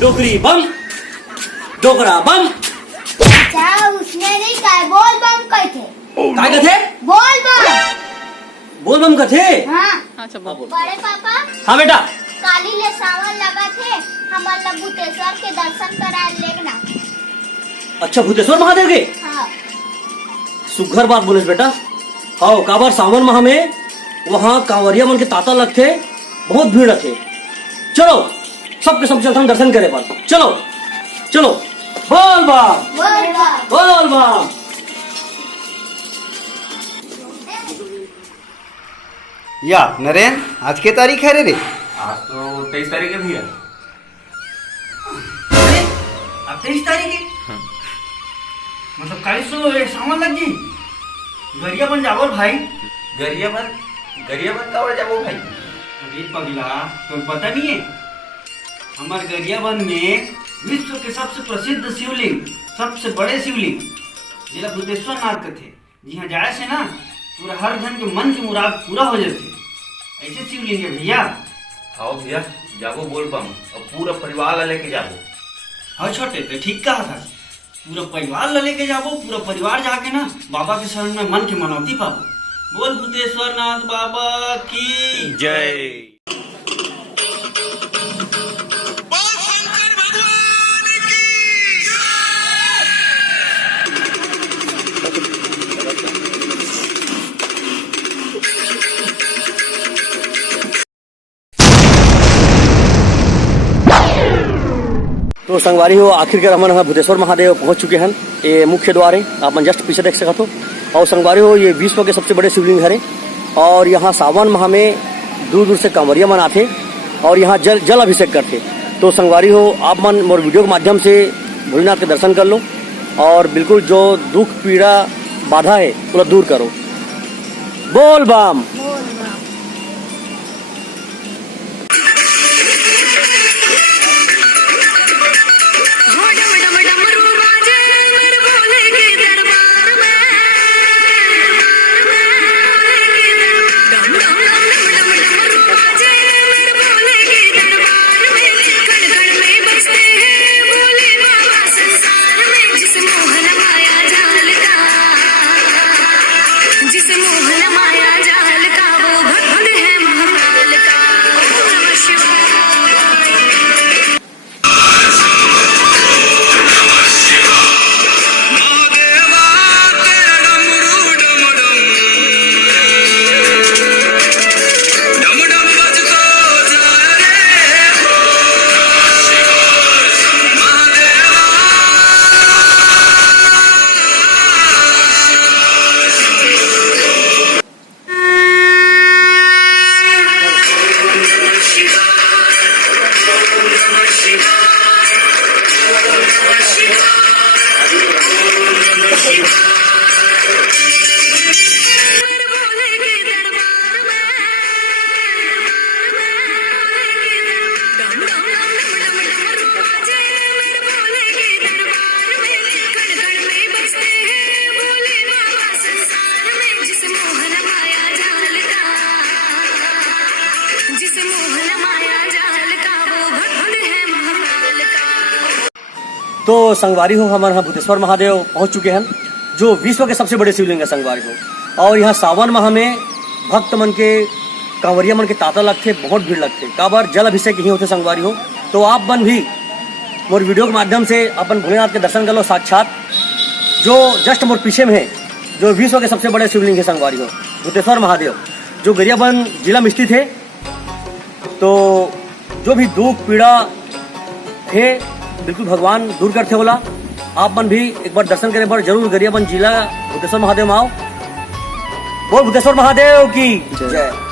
डोगरी बम, डोगरा बम। अच्छा उसने नहीं कहा, बोल बम कहते। काय कथे? बोल बम। बोल बम कथे? हाँ। अच्छा बोल। बड़े पापा हाँ बेटा। काली ले सावन लगा थे, हमारा भूतेश्वर के दर्शन करा लेना। अच्छा भूतेश्वर महादेव के? हाँ। सुघर बात बोले बेटा। हाँ काबर सावन माह में वहाँ कांवरिया मन के ताता लगते, बहुत भीड़ रखे। चलो सबके सब चलते हम दर्शन करे पर। चलो चलो बोल बम, बोल बम। बोल बम। या नरेन, आज के तारीख है रे? आज तो 23 तारीख है भैया। अब 23 तारीख है, मतलब 41 सामान लग गई। गरिया बन जाओ भाई। गरिया बन कावड़ जाबो भाई। अरे पगला, तुम्हें पता नहीं है, हमारे गरियाबंद में विश्व के सबसे प्रसिद्ध शिवलिंग, सबसे बड़े शिवलिंग जिला भूतेश्वर नाथ के थे। जी हाँ, जाए से ना पूरा हर जन के मन के मुराद पूरा हो जाते। ऐसे शिवलिंग है भैया। आओ भैया जाबो बोल बम और पूरा परिवार ला लेके जाबो। हाँ छोटे तो ठीक कहा था, पूरा परिवार ला लेके जाबो। पूरा परिवार जाके ना बाबा के शरण में मन की मनौती पाबो। बोल भूतेश्वर नाथ बाबा की जय। तो संगवारी हो, आखिरकार हमन यहाँ भूतेश्वर महादेव पहुंच चुके हैं। ये मुख्य द्वार है, आप मन जस्ट पीछे देख सकते हो। और संगवारी हो, ये विश्व के सबसे बड़े शिवलिंग है। और यहाँ सावन माह में दूर दूर से कांवरिया मन आते और यहाँ जल अभिषेक करते। तो संगवारी हो, आप मन मोर वीडियो के माध्यम से भोलेनाथ के दर्शन कर लो और बिल्कुल जो दुख पीड़ा बाधा है पूरा दूर करो। बोल बम। बोल बम। तो संगवारी हो, हमारे यहाँ भूतेश्वर महादेव पहुंच चुके हैं, जो विश्व के सबसे बड़े शिवलिंग है संगवारी हो। और यहाँ सावन माह में भक्त मन के कांवरिया मन के ताता लगते, बहुत भीड़ लगते। काबर जल अभिषेक यही होते संगवारी हो। तो आप मन भी मोर वीडियो के माध्यम से अपन भोलेनाथ के दर्शन कर लो साक्षात, जो जस्ट मोर पीछे में है, जो विश्व के सबसे बड़े शिवलिंग है संगवारी हो, भूतेश्वर महादेव, जो गरियाबंद जिला में स्थित है। तो जो भी दुख पीड़ा थे बिल्कुल भगवान दूर करते होला। आप मन भी एक बार दर्शन करे पर जरूर गरियाबंद जिला भूतेश्वर महादेव में आओ। बोल भूतेश्वर महादेव की जय।